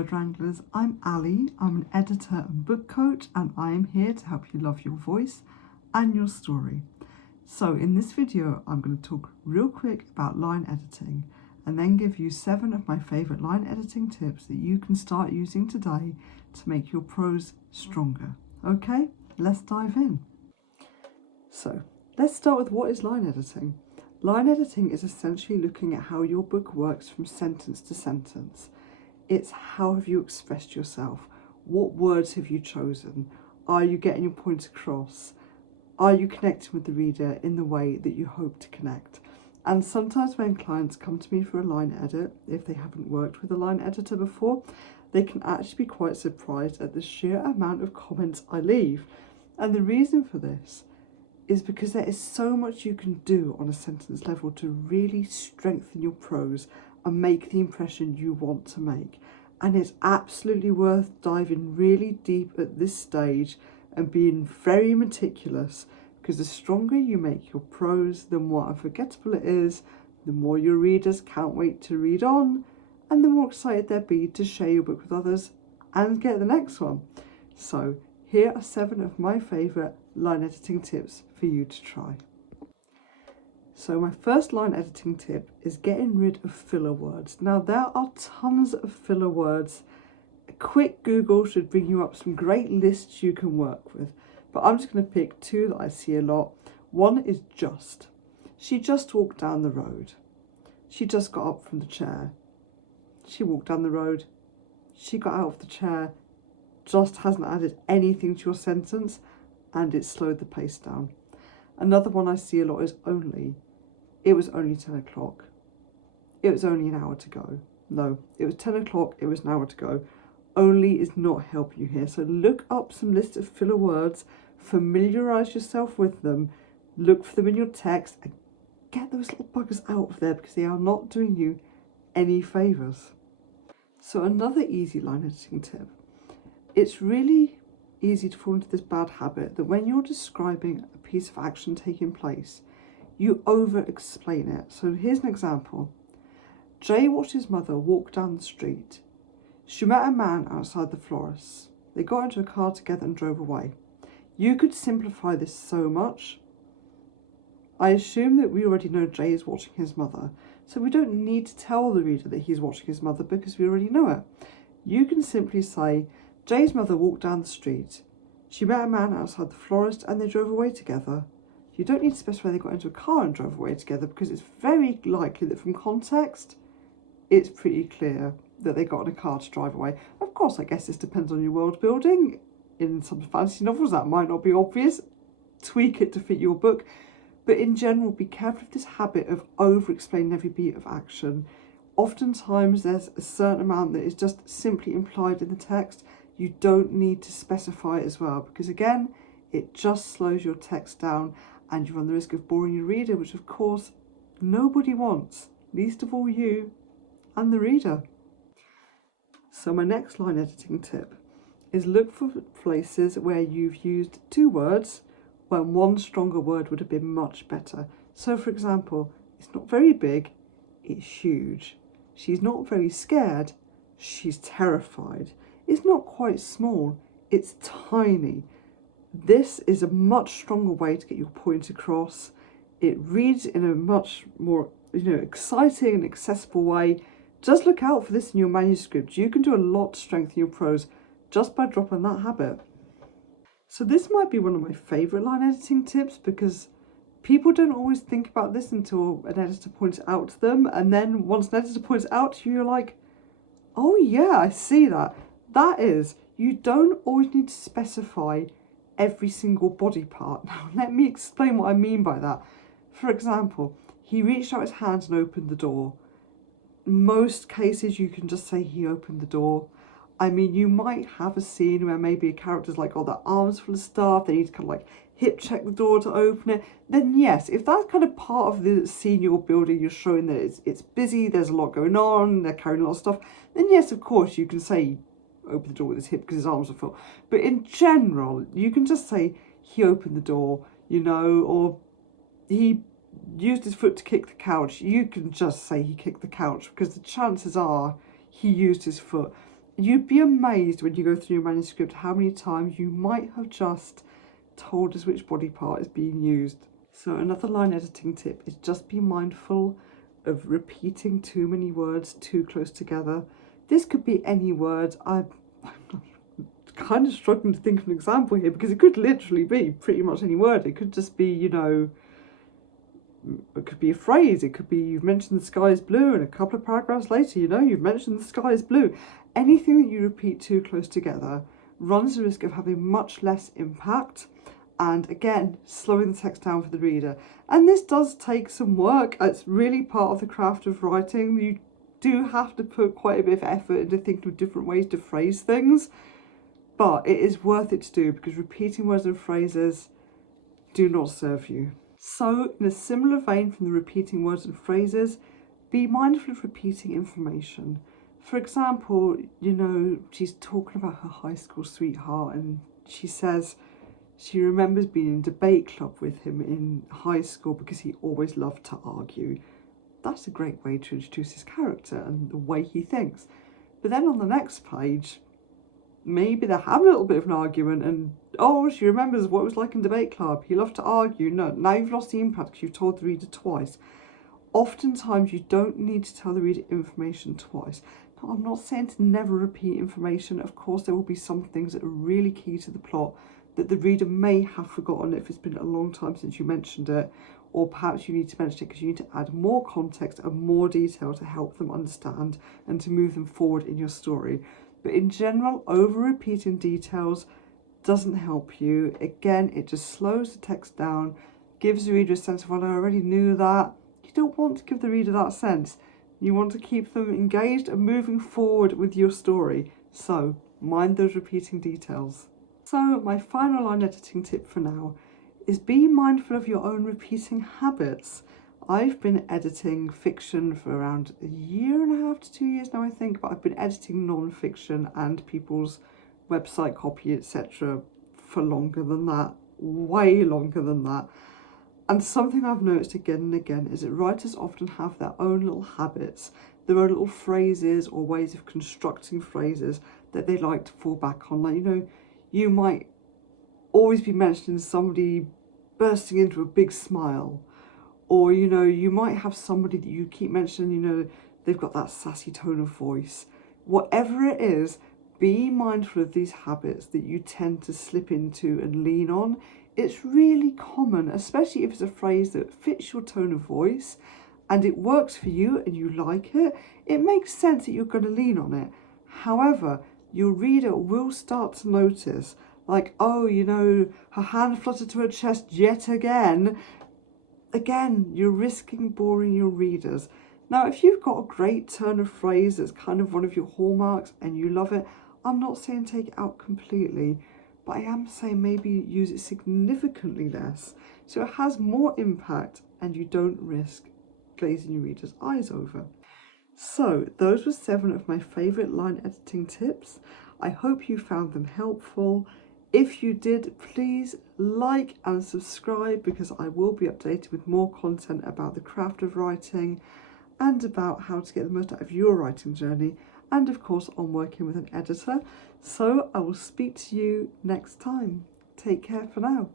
Word Wranglers. I'm Allie. I'm an editor and book coach, and I am here to help you love your voice and your story. So in this video, I'm going to talk real quick about line editing and then give you 7 of my favourite line editing tips that you can start using today to make your prose stronger. Okay, let's dive in. So let's start with what is line editing. Line editing is essentially looking at how your book works from sentence to sentence. It's how have you expressed yourself? What words have you chosen? Are you getting your point across? Are you connecting with the reader in the way that you hope to connect? And sometimes when clients come to me for a line edit, if they haven't worked with a line editor before, they can actually be quite surprised at the sheer amount of comments I leave. And the reason for this is because there is so much you can do on a sentence level to really strengthen your prose and make the impression you want to make. And it's absolutely worth diving really deep at this stage and being very meticulous, because the stronger you make your prose, the more unforgettable it is, the more your readers can't wait to read on, and the more excited they'll be to share your book with others and get the next one. So here are 7 of my favourite line editing tips for you to try. So my first line editing tip is getting rid of filler words. Now there are tons of filler words. A quick Google should bring you up some great lists you can work with, but I'm just going to pick 2 that I see a lot. One is just. She just walked down the road. She just got up from the chair. She walked down the road. She got out of the chair. Just hasn't added anything to your sentence, and it slowed the pace down. Another one I see a lot is only. It was only 10 o'clock. It was only an hour to go. No, it was 10 o'clock, it was an hour to go. Only is not helping you here. So look up some lists of filler words, familiarise yourself with them, look for them in your text, and get those little buggers out of there, because they are not doing you any favours. So another easy line editing tip. It's really easy to fall into this bad habit that when you're describing a piece of action taking place, you over-explain it. So here's an example. Jay watched his mother walk down the street. She met a man outside the florist's. They got into a car together and drove away. You could simplify this so much. I assume that we already know Jay is watching his mother, so we don't need to tell the reader that he's watching his mother because we already know it. You can simply say, Jay's mother walked down the street. She met a man outside the florist and they drove away together. You don't need to specify they got into a car and drove away together, because it's very likely that from context, it's pretty clear that they got in a car to drive away. Of course, I guess this depends on your world building. In some fantasy novels, that might not be obvious. Tweak it to fit your book. But in general, be careful of this habit of over-explaining every beat of action. Oftentimes, there's a certain amount that is just simply implied in the text. You don't need to specify it as well, because again, it just slows your text down and you run the risk of boring your reader, which of course nobody wants, least of all you and the reader. So my next line editing tip is look for places where you've used 2 words when one stronger word would have been much better. So for example, it's not very big, it's huge. She's not very scared, she's terrified. It's not quite small, it's tiny. This is a much stronger way to get your point across. It reads in a much more, exciting and accessible way. Just look out for this in your manuscript. You can do a lot to strengthen your prose just by dropping that habit. So this might be one of my favourite line editing tips, because people don't always think about this until an editor points it out to them. And then once an editor points it out to you, you're like, oh yeah, I see that. That is, you don't always need to specify every single body part. Now, let me explain what I mean by that. For example, he reached out his hand and opened the door. Most cases, you can just say he opened the door. I mean, you might have a scene where maybe a character's like, oh, their arms full of stuff, they need to kind of like hip check the door to open it. Then yes, if that's kind of part of the scene you're building, you're showing that it's busy, there's a lot going on, they're carrying a lot of stuff, then yes, of course, you can say open the door with his hip because his arms are full. But in general, you can just say he opened the door, or he used his foot to kick the couch. You can just say he kicked the couch, because the chances are he used his foot. You'd be amazed when you go through your manuscript how many times you might have just told us which body part is being used. So another line editing tip is just be mindful of repeating too many words too close together. This could be any word. I'm kind of struggling to think of an example here because it could literally be pretty much any word. It could just be, you know, it could be a phrase. It could be you've mentioned the sky is blue and a couple of paragraphs later, you know, you've mentioned the sky is blue. Anything that you repeat too close together runs the risk of having much less impact and, again, slowing the text down for the reader. And this does take some work. It's really part of the craft of writing. You do have to put quite a bit of effort into thinking of different ways to phrase things, but it is worth it to do because repeating words and phrases do not serve you. So, in a similar vein from the repeating words and phrases, be mindful of repeating information. For example, you know, she's talking about her high school sweetheart and she says she remembers being in debate club with him in high school because he always loved to argue. That's a great way to introduce his character and the way he thinks. But then on the next page, maybe they're having a little bit of an argument and, oh, she remembers what it was like in debate club. He loved to argue. No, now you've lost the impact because you've told the reader twice. Oftentimes you don't need to tell the reader information twice. Now, I'm not saying to never repeat information. Of course, there will be some things that are really key to the plot that the reader may have forgotten if it's been a long time since you mentioned it, or perhaps you need to mention it because you need to add more context and more detail to help them understand and to move them forward in your story. But in general, over-repeating details doesn't help you. Again, it just slows the text down, gives the reader a sense of, well, I already knew that. You don't want to give the reader that sense. You want to keep them engaged and moving forward with your story. So, mind those repeating details. So, my final line editing tip for now is be mindful of your own repeating habits. I've been editing fiction for around a year and a half to 2 years now, I think, but I've been editing non-fiction and people's website copy, etc. for longer than that, way longer than that. And something I've noticed again and again is that writers often have their own little habits, their own little phrases or ways of constructing phrases that they like to fall back on. Like, you know, you might always be mentioning somebody bursting into a big smile. Or, you know, you might have somebody that you keep mentioning, you know, they've got that sassy tone of voice. Whatever it is, be mindful of these habits that you tend to slip into and lean on. It's really common, especially if it's a phrase that fits your tone of voice and it works for you and you like it. It makes sense that you're going to lean on it. However, your reader will start to notice, like, oh, you know, her hand fluttered to her chest yet again. Again, you're risking boring your readers. Now, if you've got a great turn of phrase that's kind of one of your hallmarks and you love it, I'm not saying take it out completely, but I am saying maybe use it significantly less so it has more impact and you don't risk glazing your readers' eyes over. So, those were 7 of my favourite line editing tips. I hope you found them helpful. If you did, please like and subscribe because I will be updated with more content about the craft of writing and about how to get the most out of your writing journey, and of course on working with an editor. So I will speak to you next time. Take care for now.